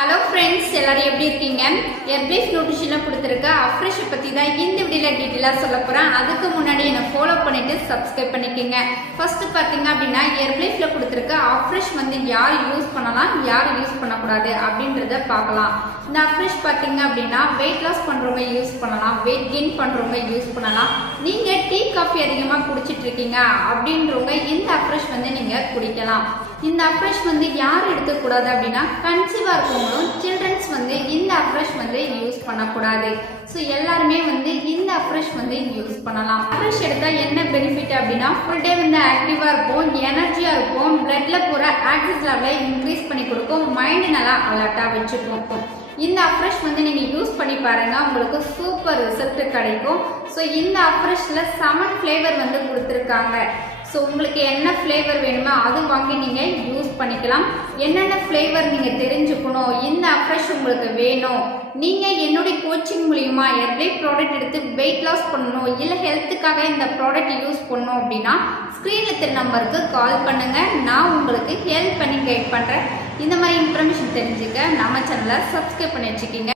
Hello friends, எல்லாரும் எப்படி இருக்கீங்க? எர்பிளிஃப் நியூட்ரிஷனில் கொடுத்துருக்க அஃப்ரெஷ் பற்றி தான் இந்த வீடியோவில் டீட்டெயிலாக சொல்ல போகிறேன். அதுக்கு முன்னாடி என்னை ஃபாலோ பண்ணிவிட்டு சப்ஸ்கிரைப் பண்ணிக்கோங்க. ஃபர்ஸ்ட்டு பார்த்தீங்க அப்படின்னா எர்பிளிஃபில் கொடுத்துருக்க அஃப்ரெஷ் யார் யூஸ் பண்ணலாம், யார் யூஸ் பண்ணக்கூடாது அப்படின்றத பார்க்கலாம். இந்த அஃப்ரெஷ் பார்த்தீங்க அப்படின்னா வெயிட் லாஸ் பண்ணுறவங்க யூஸ் பண்ணலாம், வெயிட் கெயின் பண்ணுறவங்க யூஸ் பண்ணலாம். நீங்கள் டீ காஃபி அதிகமாக குடிச்சிட்டு இருக்கீங்க அப்படின்றவங்க இந்த அஃப்ரெஷ் நீங்கள் குடிக்கலாம். இந்த அஃப்ரெஷ் யார் எடுக்கக்கூடாது அப்படின்னா கன்சீவாக இருக்கவங்களும் சில்ட்ரன்ஸ் இந்த அஃப்ரெஷ் யூஸ் பண்ணக்கூடாது. ஸோ எல்லாருமே இந்த அஃப்ரெஷ் யூஸ் பண்ணலாம். அஃப்ரெஷ் எடுத்தால் என்ன பெனிஃபிட் அப்படின்னா ஃபுல் டே ஆக்டிவாக இருப்போம், எனர்ஜியாக இருப்போம், பிளட்ல போகிற ஆக்சிஜன் லெவலை இன்க்ரீஸ் பண்ணி கொடுக்கும், மைண்ட் நல்லா அலர்ட்டாக வச்சுக்கும். இந்த அஃப்ரெஷ் நீங்கள் யூஸ் பண்ணி பாருங்கள், உங்களுக்கு சூப்பர் ரிசல்ட் கிடைக்கும். ஸோ இந்த அஃப்ரெஷ்ல 7 ஃப்ளேவர் கொடுத்துருக்காங்க. ஸோ உங்களுக்கு என்ன ஃப்ளேவர் வேணுமோ அது வாங்கி நீங்கள் யூஸ் பண்ணிக்கலாம். என்னென்ன ஃப்ளேவர் நீங்கள் தெரிஞ்சுக்கணும், இந்த அஃப்ரெஷ் உங்களுக்கு வேணும், நீங்கள் என்னுடைய கோச்சிங் மூலிமா எர்பிளை ப்ராடக்ட் எடுத்து வெயிட் லாஸ் பண்ணணும், இல்லை ஹெல்த்துக்காக இந்த ப்ராடக்ட் யூஸ் பண்ணணும் அப்படின்னா ஸ்க்ரீனில் தெரிய நம்பருக்கு கால் பண்ணுங்கள். நான் உங்களுக்கு ஹெல்ப் பண்ணி கைட் பண்ணுறேன். இந்த மாதிரி இன்ஃபர்மேஷன் தெரிஞ்சுக்க நம்ம சேனலை சப்ஸ்கிரைப் பண்ணி வச்சுக்கிங்க.